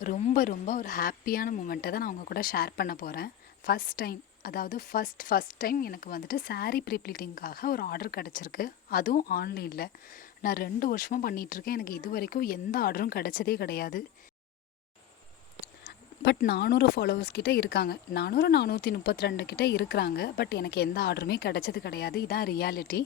ரொம்ப ரொம்ப ஒரு ஹாப்பியான மூமெண்ட்டை தான் நான் உங்க கூட ஷேர் பண்ண போகிறேன். ஃபஸ்ட் டைம், அதாவது ஃபஸ்ட் டைம் எனக்கு வந்துட்டு saree ப்ரீ ப்ளீட்டிங்காக ஒரு ஆர்டர் கிடச்சிருக்கு. அதுவும் ஆன்லைனில். நான் 2 வருஷமாக பண்ணிகிட்ருக்கேன். எனக்கு இது வரைக்கும் எந்த ஆர்டரும் கிடச்சதே கிடையாது. பட் 400 ஃபாலோவர்ஸ் கிட்ட இருக்காங்க. 400 432 கிட்ட இருக்கிறாங்க. பட் எனக்கு எந்த ஆர்டருமே கிடைச்சது கிடையாது. இதான் ரியாலிட்டி.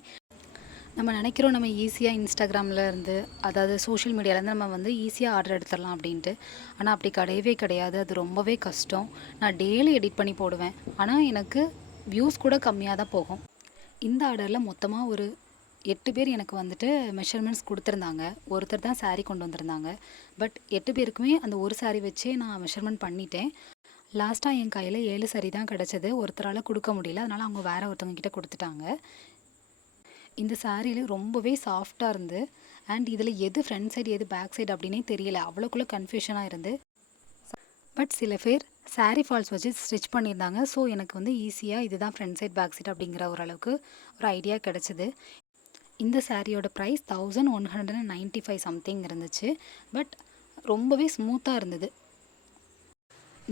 நம்ம நினைக்கிறோம் நம்ம ஈஸியாக இன்ஸ்டாகிராமில் இருந்து, அதாவது சோஷியல் மீடியாவிலேருந்து நம்ம வந்து ஈஸியாக ஆர்டர் எடுத்துடலாம் அப்படின்ட்டு. ஆனால் அப்படி கிடையவே கிடையாது. அது ரொம்பவே கஷ்டம். நான் டெய்லி எடிட் பண்ணி போடுவேன். ஆனால் எனக்கு வியூஸ் கூட கம்மியாக தான் போகும். இந்த ஆர்டரில் மொத்தமாக ஒரு 8 பேர் எனக்கு வந்துட்டு மெஷர்மெண்ட்ஸ் கொடுத்துருந்தாங்க. ஒருத்தர் தான் saree கொண்டு வந்திருந்தாங்க. பட் 8 பேருக்குமே அந்த ஒரு saree வச்சே நான் மெஷர்மெண்ட் பண்ணிட்டேன். லாஸ்ட்டாக என் கையில் 7 saree தான் கிடச்சிது. ஒருத்தரால் கொடுக்க முடியல. அதனால் அவங்க வேற ஒருத்தவங்க கிட்ட கொடுத்துட்டாங்க. இந்த சாரியில் ரொம்பவே சாஃப்டாக இருந்து, அண்ட் இதில் எது ஃப்ரண்ட் சைடு எது பேக் சைடு அப்படின்னே தெரியல. அவ்வளோக்குள்ள கன்ஃபியூஷனாக இருந்து. பட் சில பேர் saree ஃபால்ஸ் வச்சு ஸ்டிச் பண்ணியிருந்தாங்க. ஸோ எனக்கு வந்து ஈஸியாக இதுதான் ஃப்ரண்ட் சைட் பேக் சைட் அப்படிங்கிற ஓரளவுக்கு ஒரு ஐடியா கிடச்சிது. இந்த சாரியோட ப்ரைஸ் 1195 சம்திங் இருந்துச்சு. பட் ரொம்பவே ஸ்மூத்தாக இருந்தது.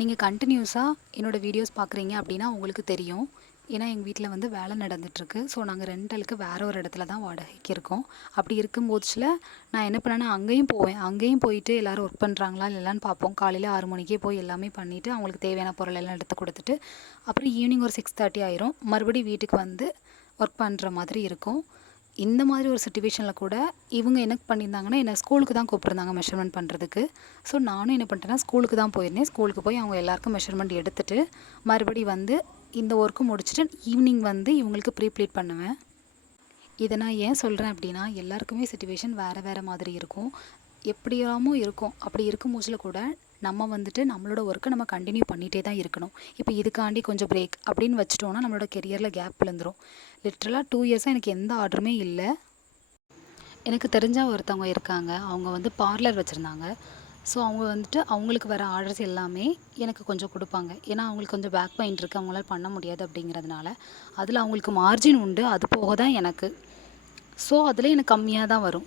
நீங்கள் கண்டினியூஸாக என்னோடய வீடியோஸ் பார்க்குறீங்க அப்படின்னா உங்களுக்கு தெரியும். ஏன்னா எங்கள் வீட்டில் வந்து வேலை நடந்துகிட்ருக்கு. ஸோ நாங்கள் ரெண்டலுக்கு வேறு ஒரு இடத்துல தான் வாடகைக்கு இருக்கோம். அப்படி இருக்கும்போதுல நான் என்ன பண்ணேன்னா அங்கேயும் போவேன். அங்கேயும் போயிட்டு எல்லோரும் ஒர்க் பண்ணுறாங்களா இல்லைன்னு பார்ப்போம். காலையில் 6 மணிக்கே போய் எல்லாமே பண்ணிவிட்டு அவங்களுக்கு தேவையான பொருள் எல்லாம் எடுத்து கொடுத்துட்டு அப்புறம் ஈவினிங் ஒரு 6:30 ஆயிரும். மறுபடியும் வீட்டுக்கு வந்து ஒர்க் பண்ணுற மாதிரி இருக்கும். இந்த மாதிரி ஒரு சிச்சுவேஷனில் கூட இவங்க என்ன பண்ணியிருந்தாங்கன்னா, என்னை ஸ்கூலுக்கு தான் கூப்பிட்ருந்தாங்க மெஷர்மெண்ட் பண்ணுறதுக்கு. ஸோ நானும் என்ன பண்ணிட்டேன்னா ஸ்கூலுக்கு தான் போயிருந்தேன். ஸ்கூலுக்கு போய் அவங்க எல்லாருக்கும் மெஷர்மெண்ட் எடுத்துகிட்டு மறுபடி வந்து இந்த ஒர்க்கு முடிச்சுட்டு ஈவினிங் வந்து இவங்களுக்கு ப்ரீ ப்ளீட் பண்ணுவேன். இதை நான் ஏன் சொல்கிறேன் அப்படின்னா, எல்லாருக்குமே சிச்சுவேஷன் வேறு வேறு மாதிரி இருக்கும். எப்படியாமோ இருக்கும். அப்படி இருக்கும் போதில் கூட நம்ம வந்துட்டு நம்மளோட ஒர்க்கை நம்ம கண்டினியூ பண்ணிகிட்டே தான் இருக்கணும். இப்போ இதுக்காண்டி கொஞ்சம் பிரேக் அப்படின்னு வச்சுட்டோன்னா நம்மளோட கெரியரில் கேப் விழுந்துடும். லிட்ரலாக 2 இயர்ஸாக எனக்கு எந்த ஆர்டருமே இல்லை. எனக்கு தெரிஞ்ச ஒருத்தவங்க இருக்காங்க. அவங்க வந்து பார்லர் வச்சுருந்தாங்க. ஸோ அவங்க வந்துட்டு அவங்களுக்கு வர ஆர்டர்ஸ் எல்லாமே எனக்கு கொஞ்சம் கொடுப்பாங்க. ஏன்னா அவங்களுக்கு கொஞ்சம் பேக் பெயின் இருக்குது. அவங்களால பண்ண முடியாது அப்படிங்கிறதுனால. அதில் அவங்களுக்கு மார்ஜின் உண்டு. அது போக தான் எனக்கு. ஸோ அதில் எனக்கு கம்மியாக தான் வரும்.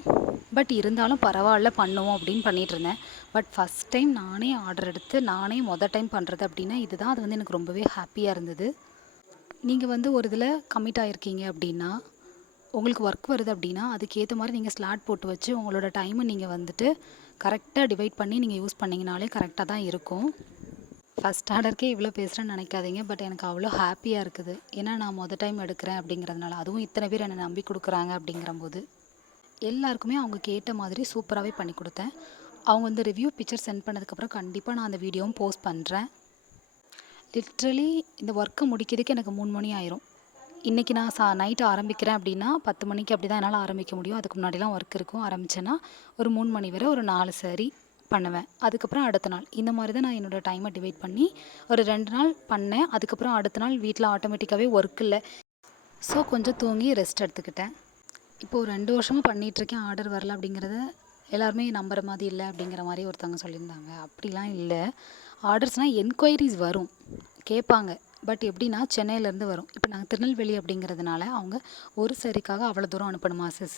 பட் இருந்தாலும் பரவாயில்ல பண்ணுவோம் அப்படின்னு பண்ணிகிட்ருந்தேன். பட் ஃபஸ்ட் டைம் நானே ஆர்டர் எடுத்து நானே டைம் பண்ணுறது அப்படின்னா இதுதான். அது வந்து எனக்கு ரொம்பவே ஹாப்பியாக இருந்தது. நீங்கள் வந்து ஒரு இதில் கமிட் ஆகிருக்கீங்க அப்படின்னா, உங்களுக்கு ஒர்க் வருது அப்படின்னா அதுக்கேற்ற மாதிரி நீங்கள் ஸ்லாட் போட்டு வச்சு உங்களோட டைமை நீங்கள் வந்துட்டு கரெக்டாக டிவைட் பண்ணி நீங்கள் யூஸ் பண்ணிங்கனாலே கரெக்டாக தான் இருக்கும். ஃபஸ்ட் ஆர்டருக்கே இவ்வளோ பேசுகிறேன்னு நினைக்காதீங்க. பட் எனக்கு அவ்வளோ ஹாப்பியாக இருக்குது. ஏன்னா நான் டைம் எடுக்கிறேன் அப்படிங்கிறதுனால, அதுவும் இத்தனை பேர் என்னை நம்பி கொடுக்குறாங்க அப்படிங்கிறம்போது எல்லாருக்குமே அவங்க கேட்ட மாதிரி சூப்பராகவே பண்ணி கொடுத்தேன். அவங்க வந்து ரிவ்யூ பிக்சர் சென்ட் பண்ணதுக்கப்புறம் கண்டிப்பாக நான் அந்த வீடியோவும் போஸ்ட் பண்ணுறேன். லிட்ரலி இந்த ஒர்க்கை முடிக்கிறதுக்கு எனக்கு 3 மணி ஆயிரும். இன்றைக்கி நான் நைட்டு ஆரம்பிக்கிறேன் அப்படின்னா 10 மணிக்கு அப்படி தான் என்னால் ஆரம்பிக்க முடியும். அதுக்கு முன்னாடிலாம் ஒர்க் இருக்கும். ஆரம்பித்தேன்னா ஒரு 3 மணி வரை ஒரு 4 சாரி பண்ணுவேன். அதுக்கப்புறம் அடுத்த நாள் இந்த மாதிரி தான் நான் என்னோடய டைமை டிவைட் பண்ணி ஒரு 2 நாள் பண்ணேன். அதுக்கப்புறம் அடுத்த நாள் வீட்டில் ஆட்டோமேட்டிக்காகவே ஒர்க் இல்லை. ஸோ கொஞ்சம் தூங்கி ரெஸ்ட் எடுத்துக்கிட்டேன். இப்போது 2 வருஷமாக பண்ணிகிட்ருக்கேன். ஆர்டர் வரல அப்படிங்கிறத எல்லாருமே நம்புற மாதிரி இல்லை அப்படிங்கிற மாதிரி ஒருத்தவங்க சொல்லியிருந்தாங்க. அப்படிலாம் இல்லை. ஆர்டர்ஸ்னால் என்கொயரிஸ் வரும், கேட்பாங்க. பட் எப்படின்னா சென்னையிலேருந்து வரும். இப்போ நாங்கள் திருநெல்வேலி அப்படிங்கிறதுனால அவங்க ஒரு சரிக்காக அவ்வளோ தூரம் அனுப்பணுமா சிஸ்?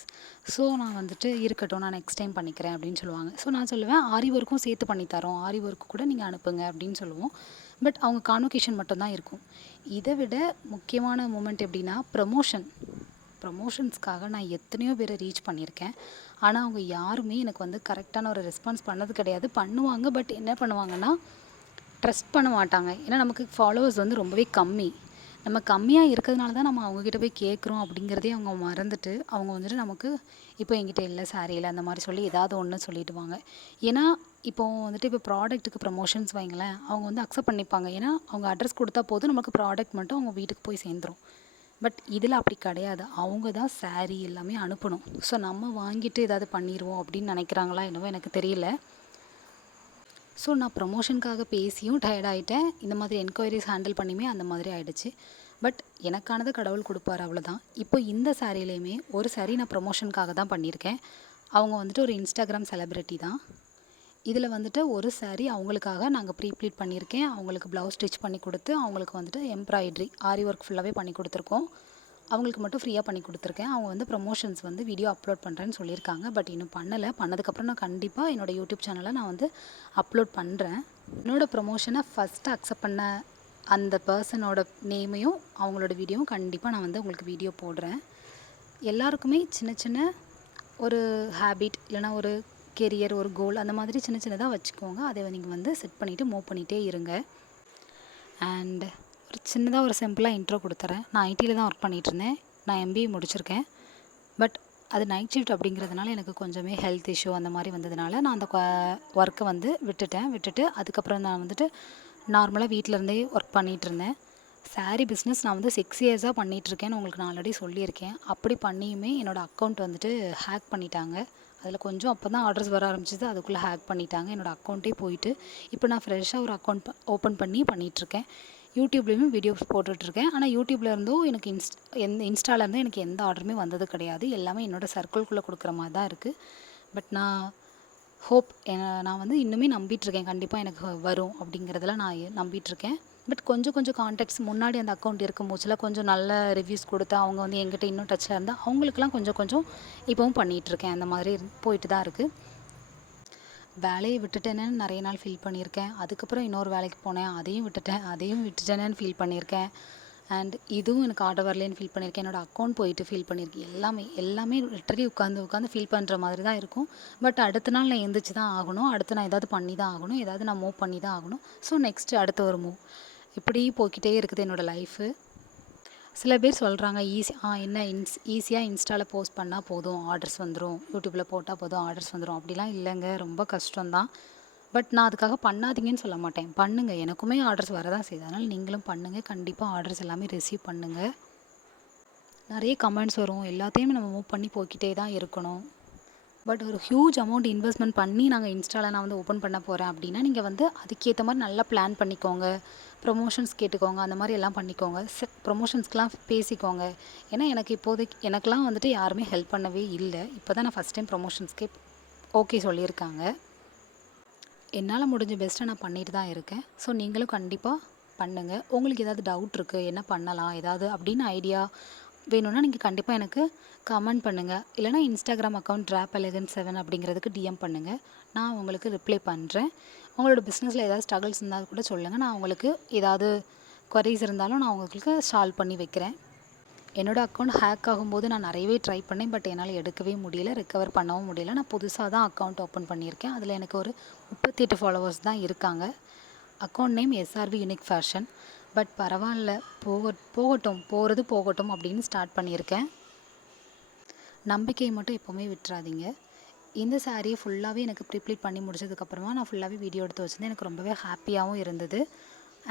ஸோ நான் வந்துட்டு இருக்கட்டும், நான் நெக்ஸ்ட் டைம் பண்ணிக்கிறேன் அப்படின்னு சொல்லுவாங்க. ஸோ நான் சொல்லுவேன் ஆரி ஒர்க்கும் சேர்த்து பண்ணித்தரோம், ஆரி ஒர்க்கு கூட நீங்கள் அனுப்புங்க அப்படின்னு சொல்லுவோம். பட் அவங்க கான்வொகேஷன் மட்டும்தான் இருக்கும். இதை விட முக்கியமான மூமெண்ட் எப்படின்னா ப்ரமோஷன்ஸ்க்காக நான் எத்தனையோ பேரை ரீச் பண்ணியிருக்கேன். ஆனால் அவங்க யாருமே எனக்கு வந்து கரெக்டான ஒரு ரெஸ்பான்ஸ் பண்ணது கிடையாது. பண்ணுவாங்க, பட் என்ன பண்ணுவாங்கன்னா ட்ரஸ்ட் பண்ண மாட்டாங்க. ஏன்னா நமக்கு ஃபாலோவர்ஸ் வந்து ரொம்பவே கம்மி. நம்ம கம்மியாக இருக்கிறதுனால தான் நம்ம அவங்கக்கிட்ட போய் கேட்குறோம் அப்படிங்கிறதே அவங்க மறந்துட்டு அவங்க வந்துட்டு நமக்கு இப்போ என்கிட்ட இல்லை சாரியில் அந்த மாதிரி சொல்லி ஏதாவது ஒன்று சொல்லிவிடுவாங்க. ஏன்னா இப்போ ப்ராடக்ட்டுக்கு ப்ரமோஷன்ஸ் வைங்களேன், அவங்க வந்து அக்செப்ட் பண்ணிப்பாங்க. ஏன்னா அவங்க அட்ரஸ் கொடுத்தா போதும், நமக்கு ப்ராடக்ட் மட்டும் அவங்க வீட்டுக்கு போய் சேர்ந்துரும். பட் இதில் அப்படி கிடையாது. அவங்க தான் சாரி எல்லாமே அனுப்பணும். ஸோ நம்ம வாங்கிட்டு ஏதாவது பண்ணிடுவோம் அப்படின்னு நினைக்கிறாங்களா என்னவோ எனக்கு தெரியல. ஸோ நான் ப்ரமோஷனுக்காக பேசியும் டயர்ட் ஆகிட்டேன். இந்த மாதிரி என்கொயரிஸ் ஹேண்டில் பண்ணியுமே அந்த மாதிரி ஆகிடுச்சு. பட் எனக்கானது கடவுள் கொடுப்பார், அவ்வளோதான். இப்போ இந்த சாரிலையுமே ஒரு சாரி நான் ப்ரமோஷனுக்காக தான் பண்ணியிருக்கேன். அவங்க வந்துட்டு ஒரு இன்ஸ்டாகிராம் செலிப்ரிட்டி தான். இதில் வந்துட்டு ஒரு சாரி அவங்களுக்காக நாங்கள் ப்ரீ ப்ளீட் பண்ணியிருக்கேன். அவங்களுக்கு ப்ளவுஸ் ஸ்டிச் பண்ணி கொடுத்து அவங்களுக்கு வந்துட்டு எம்ப்ராய்ட்ரி ஆரி ஒர்க் ஃபுல்லாகவே பண்ணி கொடுத்துருக்கோம். அவங்களுக்கு மட்டும் ஃப்ரீயாக பண்ணி கொடுத்துருக்கேன். அவங்க வந்து ப்ரமோஷன்ஸ் வந்து வீடியோ அப்லோட் பண்ணுறேன்னு சொல்லியிருக்காங்க. பட் இன்னும் பண்ணலை. பண்ணதுக்கப்புறம் நான் கண்டிப்பாக என்னோடய யூடியூப் சேனலை நான் வந்து அப்லோட் பண்ணுறேன். என்னோடய ப்ரமோஷனை ஃபஸ்ட்டு அக்செப்ட் பண்ண அந்த பர்சனோட நேமையும் அவங்களோட வீடியோவும் கண்டிப்பாக நான் வந்து உங்களுக்கு வீடியோ போடுறேன். எல்லாருக்குமே சின்ன சின்ன ஒரு ஹேபிட் இல்லைனா ஒரு கெரியர், ஒரு கோல் அந்த மாதிரி சின்ன சின்னதாக வச்சுக்கோங்க. அதை நீங்கள் வந்து செட் பண்ணிவிட்டு மூவ் பண்ணிகிட்டே இருங்க. அண்ட் ஒரு சின்னதாக ஒரு சிம்பிளாக இன்ட்ரோ கொடுத்துறேன். நான் ஐடியில் தான் ஒர்க் பண்ணிகிட்ருந்தேன். நான் எம்பிஏ முடிச்சிருக்கேன். பட் அது நைட் ஷிஃப்ட் அப்படிங்கிறதுனால எனக்கு கொஞ்சமே ஹெல்த் இஷ்யூ அந்த மாதிரி வந்ததுனால நான் அந்த ஒர்க்கை வந்து விட்டுட்டு அதுக்கப்புறம் நான் வந்துட்டு நார்மலாக வீட்டிலேருந்தே ஒர்க் பண்ணிகிட்ருந்தேன். சாரீ பிஸ்னஸ் நான் வந்து 6 இயர்ஸாக பண்ணிகிட்ருக்கேன்னு உங்களுக்கு நான் ஆல்ரெடி சொல்லியிருக்கேன். அப்படி பண்ணியுமே என்னோடய அக்கௌண்ட் வந்துட்டு ஹேக் பண்ணிட்டாங்க. அதில் கொஞ்சம் அப்போ தான் ஆர்டர்ஸ் வர ஆரம்பிச்சிது. அதுக்குள்ளே ஹேக் பண்ணிட்டாங்க. என்னோடய அக்கௌண்ட்டே போயிட்டு இப்போ நான் ஃப்ரெஷ்ஷாக ஒரு அக்கௌண்ட் ஓப்பன் பண்ணி பண்ணிகிட்ருக்கேன். யூடியூப்லேயுமே வீடியோஸ் போட்டுட்ருக்கேன். ஆனால் யூடியூப்ல இருந்தும் எனக்கு இன்ஸ்டாவில் இருந்தும் எனக்கு எந்த ஆர்டருமே வந்தது கிடையாது. எல்லாமே என்னோடய சர்க்கிள்குள்ளே கொடுக்குற மாதிரி தான் இருக்குது. பட் நான் வந்து இன்னுமே நம்பிட்டுருக்கேன். கண்டிப்பாக எனக்கு வரும் அப்படிங்கிறதுல நான் நம்பிட்டுருக்கேன். பட் கொஞ்சம் கான்டாக்ட்ஸ் முன்னாடி அந்த அக்கௌண்ட் இருக்கும் போச்சில் கொஞ்சம் நல்ல ரிவ்யூஸ் கொடுத்து அவங்க வந்து என்கிட்ட இன்னும் டச்சில் இருந்தால் அவங்களுக்குலாம் கொஞ்சம் இப்போவும் பண்ணிகிட்ருக்கேன். அந்த மாதிரி போயிட்டு தான் இருக்குது. வேலையை விட்டுட்டேன்னு நிறைய நாள் ஃபீல் பண்ணியிருக்கேன். அதுக்கப்புறம் இன்னொரு வேலைக்கு போனேன். அதையும் விட்டுட்டேனேன்னு ஃபீல் பண்ணியிருக்கேன். அண்ட் இதுவும் எனக்கு ஆர்டர் வரலேன்னு ஃபீல் பண்ணியிருக்கேன். என்னோடய அக்கௌண்ட் போயிட்டு ஃபீல் பண்ணியிருக்கேன். எல்லாமே லிட்டரலி உட்காந்து ஃபீல் பண்ணுற மாதிரி தான் இருக்கும். பட் அடுத்த நாள் நான் எந்திரிச்சு தான் ஆகணும். அடுத்து நான் ஏதாவது பண்ணி தான் ஆகணும். ஏதாவது நான் மூவ் பண்ணி தான் ஆகணும். ஸோ நெக்ஸ்ட்டு அடுத்த ஒரு மூவ் இப்படி போய்கிட்டே இருக்குது என்னோடய லைஃபு. சில பேர் சொல்கிறாங்க ஈஸியாக இன்ஸ்டாவில் போஸ்ட் பண்ணால் போதும் ஆர்டர்ஸ் வந்துடும், யூடியூப்பில் போட்டால் போதும் ஆர்டர்ஸ் வந்துடும். அப்படிலாம் இல்லைங்க, ரொம்ப கஷ்டம்தான். பட் நான் அதுக்காக பண்ணாதீங்கன்னு சொல்ல மாட்டேன். பண்ணுங்கள், எனக்குமே ஆர்டர்ஸ் வர தான் செய்யுது. அதனால் நீங்களும் பண்ணுங்கள். கண்டிப்பாக ஆர்டர்ஸ் எல்லாமே ரிசீவ் பண்ணுங்கள். நிறைய கமெண்ட்ஸ் வரும், எல்லாத்தையுமே நம்ம மூவ் பண்ணி போய்கிட்டே தான் இருக்கணும். பட் ஒரு ஹியூஜ் அமௌண்ட் இன்வெஸ்ட்மெண்ட் பண்ணி நாங்கள் இன்ஸ்டாவில் நான் வந்து ஓப்பன் பண்ண போகிறேன் அப்படின்னா நீங்கள் வந்து அதுக்கேற்ற மாதிரி நல்லா பிளான் பண்ணிக்கோங்க. ப்ரொமோஷன்ஸ் கேட்டுக்கோங்க, அந்த மாதிரி எல்லாம் பண்ணிக்கோங்க. ப்ரொமோஷன்ஸ்க்கெலாம் பேசிக்கோங்க. ஏன்னா எனக்கெலாம் வந்துட்டு யாருமே ஹெல்ப் பண்ணவே இல்லை. இப்போ தான் நான் ஃபஸ்ட் டைம் ப்ரொமோஷன்ஸ்க்கே ஓகே சொல்லியிருக்காங்க. என்னால் முடிஞ்ச பெஸ்ட்டை நான் பண்ணிட்டு தான் இருக்கேன். ஸோ நீங்களும் கண்டிப்பாக பண்ணுங்கள். உங்களுக்கு ஏதாவது டவுட் இருக்குது, என்ன பண்ணலாம் ஏதாவது அப்படின்னு ஐடியா வேணும்னா நீங்கள் கண்டிப்பாக எனக்கு கமெண்ட் பண்ணுங்கள். இல்லைனா இன்ஸ்டாகிராம் அக்கௌண்ட் drapelegant7 அப்படிங்கிறதுக்கு டிஎம் பண்ணுங்கள். நான் உங்களுக்கு ரிப்ளை பண்ணுறேன். உங்களோட பிஸ்னஸில் ஏதாவது ஸ்ட்ரகிள்ஸ் இருந்தால் கூட சொல்லுங்கள். நான் உங்களுக்கு ஏதாவது குவரிஸ் இருந்தாலும் நான் உங்களுக்கு சால்வ் பண்ணி வைக்கிறேன். என்னோடய அக்கௌண்ட் ஹேக் ஆகும்போது நான் நிறையவே ட்ரை பண்ணேன். பட் என்னால் எடுக்கவே முடியல, ரெக்கவர் பண்ணவும் முடியல. நான் புதுசாக தான் அக்கௌண்ட் ஓப்பன் பண்ணியிருக்கேன். அதில் எனக்கு ஒரு 38 ஃபாலோவர்ஸ் தான் இருக்காங்க. Account name SRV unique fashion. But பரவாயில்ல, போகட்டும் அப்படின்னு ஸ்டார்ட் பண்ணியிருக்கேன். நம்பிக்கையை மட்டும் எப்போவுமே விட்டுறாதீங்க. இந்த சாரியை ஃபுல்லாகவே எனக்கு ப்ரீப்ளீட் பண்ணி முடிச்சதுக்கப்புறமா நான் ஃபுல்லாகவே வீடியோ எடுத்து வச்சுருந்தேன். எனக்கு ரொம்பவே ஹாப்பியாகவும் இருந்தது.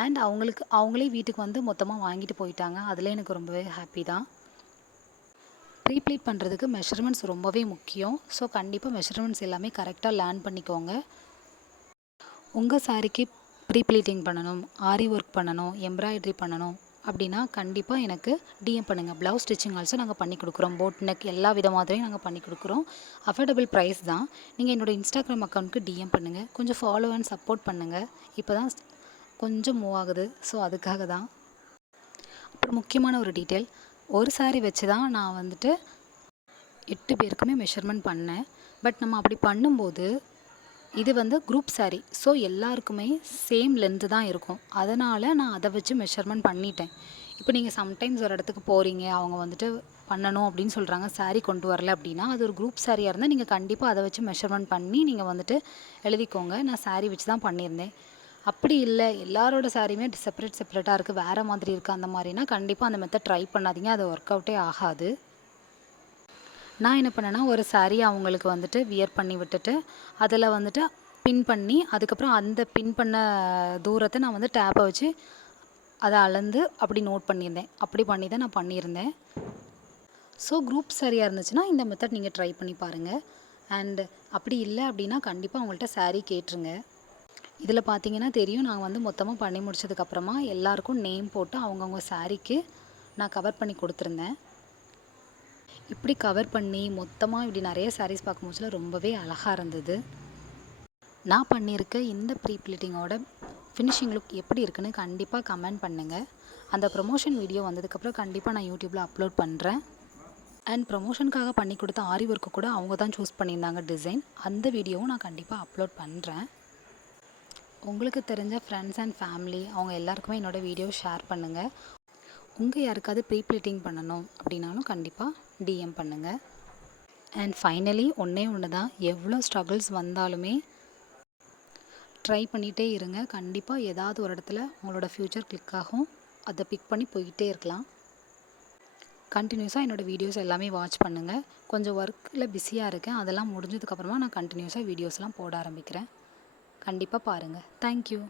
அண்ட் அவங்களே வீட்டுக்கு வந்து மொத்தமாக வாங்கிட்டு போயிட்டாங்க. அதில் எனக்கு ரொம்பவே ஹாப்பி தான். ப்ரீப்ளீட் பண்ணுறதுக்கு மெஷர்மெண்ட்ஸ் ரொம்பவே முக்கியம். ஸோ கண்டிப்பாக மெஷர்மெண்ட்ஸ் எல்லாமே கரெக்டாக லேர்ன் பண்ணிக்கோங்க. உங்கள் சாரிக்கு ப்ரீப்ளீட்டிங் பண்ணணும், ஆரி ஒர்க் பண்ணணும், எம்ப்ராய்டரி பண்ணணும் அப்படின்னா கண்டிப்பாக எனக்கு டிஎம் பண்ணுங்கள். ப்ளவுஸ் ஸ்டிச்சிங் ஆல்சோ நாங்கள் பண்ணி கொடுக்குறோம். போட் நெக் எல்லா விதமாதிரியும் நாங்கள் பண்ணி கொடுக்குறோம். அஃபோர்டபுள் ப்ரைஸ் தான். நீங்கள் என்னோடய இன்ஸ்டாகிராம் அக்கௌண்ட்டுக்கு டிஎம் பண்ணுங்கள். கொஞ்சம் ஃபாலோ அண்ட் சப்போர்ட் பண்ணுங்கள். இப்போ தான் கொஞ்சம் மூவ் ஆகுது. ஸோ அதுக்காக தான். அப்புறம் முக்கியமான ஒரு டீட்டெயில், ஒரு சாரி வச்சு தான் நான் வந்துட்டு 8 பேருக்குமே மெஷர்மெண்ட் பண்ணேன். பட் நம்ம அப்படி பண்ணும்போது இது வந்து குரூப் சாரீ. ஸோ எல்லாருக்குமே சேம் லென்த்து தான் இருக்கும். அதனால் நான் அதை வச்சு மெஷர்மெண்ட் பண்ணிட்டேன். இப்போ நீங்கள் சம்டைம்ஸ் ஒரு இடத்துக்கு போகிறீங்க, அவங்க வந்துட்டு பண்ணணும் அப்படின்னு சொல்கிறாங்க, சாரீ கொண்டு வரல அப்படின்னா அது ஒரு குரூப் சாரியாக இருந்தால் நீங்கள் கண்டிப்பாக அதை வச்சு மெஷர்மெண்ட் பண்ணி நீங்கள் வந்துட்டு எழுதிக்கோங்க. நான் சாரீ வச்சு தான் பண்ணியிருந்தேன். அப்படி இல்லை, எல்லாரோட சாரியுமே செப்பரேட்டாக இருக்குது, வேறு மாதிரி இருக்குது, அந்த மாதிரினா கண்டிப்பாக அந்த மெத்தட் ட்ரை பண்ணாதீங்க. அது ஒர்க் அவுட்டே ஆகாது. நான் என்ன பண்ணேன்னா, ஒரு சாரீ அவங்களுக்கு வந்துட்டு வியர் பண்ணி விட்டுட்டு அதில் வந்துட்டு பின் பண்ணி அதுக்கப்புறம் அந்த பின் பண்ண தூரத்தை நான் வந்து டேப்பை வச்சு அதை அளந்து அப்படி நோட் பண்ணியிருந்தேன். அப்படி பண்ணி தான் நான் பண்ணியிருந்தேன். ஸோ குரூப் சாரியாக இருந்துச்சுன்னா இந்த மெத்தட் நீங்கள் ட்ரை பண்ணி பாருங்கள். அண்டு அப்படி இல்லை அப்படின்னா கண்டிப்பாக அவங்கள்ட்ட சாரீ கேட்டுருங்க. இதில் பார்த்தீங்கன்னா தெரியும், நான் வந்து மொத்தமாக பண்ணி முடிச்சதுக்கப்புறமா எல்லாருக்கும் நேம் போட்டு அவங்கவுங்க சாரீக்கு நான் கவர் பண்ணி கொடுத்துருந்தேன். இப்படி கவர் பண்ணி மொத்தமாக இப்படி நிறைய சாரீஸ் பார்க்கும்போதுல ரொம்பவே அழகாக இருந்தது. நான் பண்ணியிருக்க இந்த ப்ரீப்ளீட்டிங்கோட ஃபினிஷிங் லுக் எப்படி இருக்குன்னு கண்டிப்பாக கமெண்ட் பண்ணுங்கள். அந்த ப்ரொமோஷன் வீடியோ வந்ததுக்கப்புறம் கண்டிப்பாக நான் யூடியூப்பில் அப்லோட் பண்ணுறேன். அண்ட் ப்ரொமோஷனுக்காக பண்ணி கொடுத்த ஆரி ஒர்க்கு கூட அவங்க தான் சூஸ் பண்ணியிருந்தாங்க டிசைன். அந்த வீடியோவும் நான் கண்டிப்பாக அப்லோட் பண்ணுறேன். உங்களுக்கு தெரிஞ்ச ஃப்ரெண்ட்ஸ் அண்ட் ஃபேமிலி அவங்க எல்லாருக்குமே என்னோடய வீடியோ ஷேர் பண்ணுங்கள். உங்கள் யாருக்காவது ப்ரீ ப்ளீட்டிங் பண்ணணும் அப்படின்னாலும் கண்டிப்பாக டிஎம் பண்ணுங்கள். அண்ட் ஃபைனலி ஒன்றே ஒன்று தான், எவ்வளோ ஸ்ட்ரகிள்ஸ் வந்தாலுமே ட்ரை பண்ணிகிட்டே இருங்க. கண்டிப்பாக ஏதாவது ஒரு இடத்துல உங்களோட ஃப்யூச்சர் கிளிக் ஆகும். அதை பிக் பண்ணி போய்கிட்டே இருக்கலாம். கண்டினியூஸாக என்னோடய வீடியோஸ் எல்லாமே வாட்ச் பண்ணுங்கள். கொஞ்சம் ஒர்க்கில் பிஸியாக இருக்கேன். அதெல்லாம் முடிஞ்சதுக்கப்புறமா நான் கண்டினியூஸாக வீடியோஸ்லாம் போட ஆரம்பிக்கிறேன். கண்டிப்பாக பாருங்கள். தேங்க்யூ.